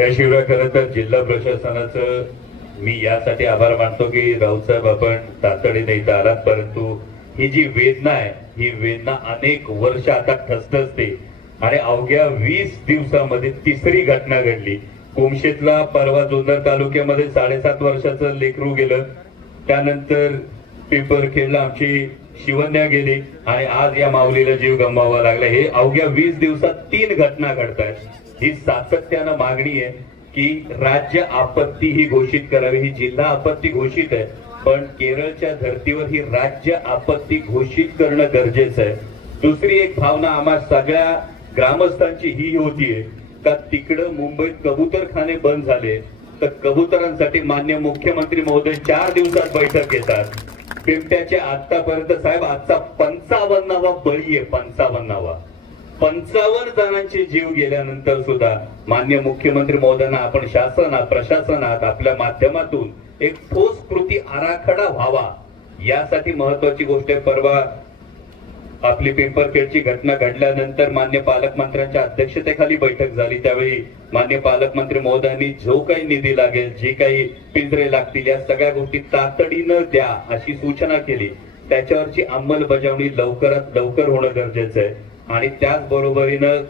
याशिवाय खरं तर जिल्हा प्रशासनाचं मी यासाठी आभार मानतो की राऊतसाहेब आपण तातडीने इथं आलात परंतु ही जी वेदना आहे ही वेदना अनेक वर्ष आता ठसठसते आणि अवघ्या वीस दिवसामध्ये तिसरी घटना घडली कोमशेतला परवा जोंधर तालुक्यामध्ये साडेसात वर्षाचं लेकरू गेलं त्यानंतर पेपर खेळला आमची शिवण्या गेले आणि आज या माऊलीला जीव गमवावा लागला हे अवघ्या वीस दिवसात तीन घटना घडतात ही सातत्यानं मागणी आहे की राज्य आपत्ती ही घोषित करावी ही जिल्हा आपत्ती घोषित आहे पण केरळच्या धर्तीवर ही राज्य आपत्ती घोषित करणं गरजेचं आहे दुसरी एक भावना आम्हा सगळ्या ग्रामस्थांची ही होतीये का तिकडं मुंबईत कबूतरखाने बंद झाले तर कबुतरांसाठी मान्य मुख्यमंत्री महोदय चार दिवसात बैठक घेतात बिबट्याचे आतापर्यंत साहेब आजचा पंचावन्नावा बळी आहे पंचावन्नावा पंचावन्न जणांचे जीव गेल्यानंतर सुद्धा मान्य मुख्यमंत्री महोदयांना आपण शासनात प्रशासनात आपल्या माध्यमातून एक ठोस कृती आराखडा व्हावा यासाठी महत्वाची गोष्ट आहे परवा आपली पिंपरखेडची घटना घडल्यानंतर मान्य पालकमंत्र्यांच्या अध्यक्षतेखाली बैठक झाली त्यावेळी मान्य पालकमंत्री महोदयांनी जो काही निधी लागेल जी काही पिंजरे लागतील या सगळ्या गोष्टी तातडीनं द्या अशी सूचना केली त्याच्यावरची अंमलबजावणी लवकरात लवकर होणं गरजेचं आहे आणि त्याचबरोबरीनं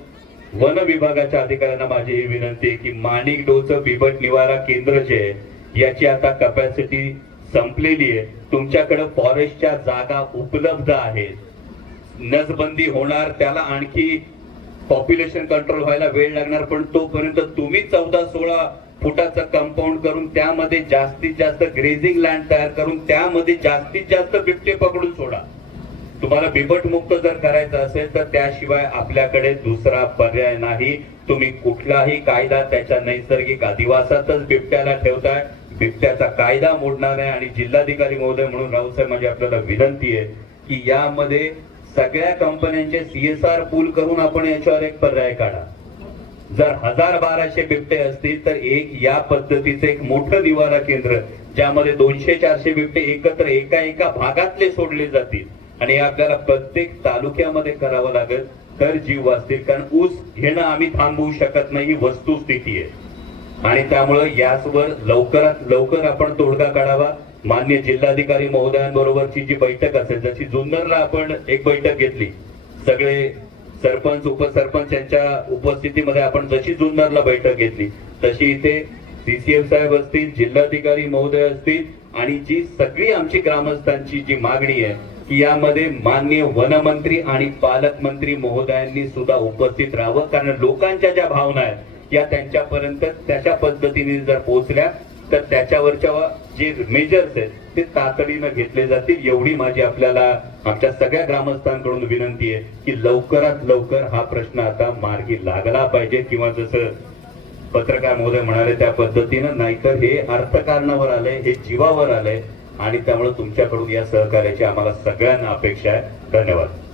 वन विभागाच्या अधिकाऱ्यांना माझी ही विनंती आहे की माणिक डोचं बिबट निवारा केंद्र जे आहे याची आता कपॅसिटी संपलेली आहे तुमच्याकडे फॉरेस्टच्या जागा उपलब्ध आहेत नसबंदी होणार त्याला आणखी पॉप्युलेशन कंट्रोल व्हायला वेळ लागणार पण तोपर्यंत तुम्ही चौदा सोळा फुटाचं कंपाऊंड करून त्यामध्ये जास्तीत जास्त ग्रेझिंग लँड तयार करून त्यामध्ये जास्तीत जास्त बिबटे पकडून सोडा तुम्हाला बिबट मुक्त जर करायचं असेल तर त्याशिवाय आपल्याकडे दुसरा पर्याय नाही तुम्ही कुठलाही कायदा त्याच्या नैसर्गिक अधिवासातच बिबट्याला ठेवताय बिबट्याचा कायदा मोडणार आहे आणि जिल्हाधिकारी महोदय म्हणून साहेब माझी आपल्याला विनंती आहे की यामध्ये सगळ्या कंपन्यांचे सीएसआर पूल करून आपण याच्यावर एक पर्याय काढा जर हजार बाराशे बिबटे असतील तर एक या पद्धतीचं एक मोठं निवारा केंद्र ज्यामध्ये दोनशे चारशे बिबटे एकत्र एका एका भागातले सोडले जातील आणि आपल्याला प्रत्येक तालुक्यामध्ये करावं लागेल तर जीव वाचतील कारण ऊस घेणं आम्ही थांबवू शकत नाही ही वस्तुस्थिती आहे आणि त्यामुळं याचवर लवकरात लवकर आपण तोडगा काढावा मान्य जिल्हाधिकारी महोदयांबरोबरची जी बैठक असेल जशी जुन्नरला आपण एक बैठक घेतली सगळे सरपंच उपसरपंच यांच्या उपस्थितीमध्ये आपण जशी जुन्नरला बैठक घेतली तशी इथे डीसीएम साहेब असतील जिल्हाधिकारी महोदय असतील आणि जी सगळी आमची ग्रामस्थांची जी मागणी आहे की यामध्ये मान्य वनमंत्री आणि पालकमंत्री महोदयांनी सुद्धा उपस्थित राहावं कारण लोकांच्या ज्या भावना आहेत या त्यांच्यापर्यंत त्याच्या पद्धतीने जर पोहोचल्या तर त्याच्यावरच्या जे मेजर्स आहेत ते तातडीनं घेतले जातील एवढी माझी आपल्याला आमच्या सगळ्या ग्रामस्थांकडून विनंती आहे की लवकरात लवकर हा प्रश्न आता मार्गी लागला पाहिजे किंवा जसं पत्रकार महोदय म्हणाले त्या पद्धतीनं नाहीतर हे अर्थकारणावर आलंय हे जीवावर आलंय आणि त्यामुळे तुमच्याकडून या सहकार्याची आम्हाला सगळ्यांना अपेक्षा आहे धन्यवाद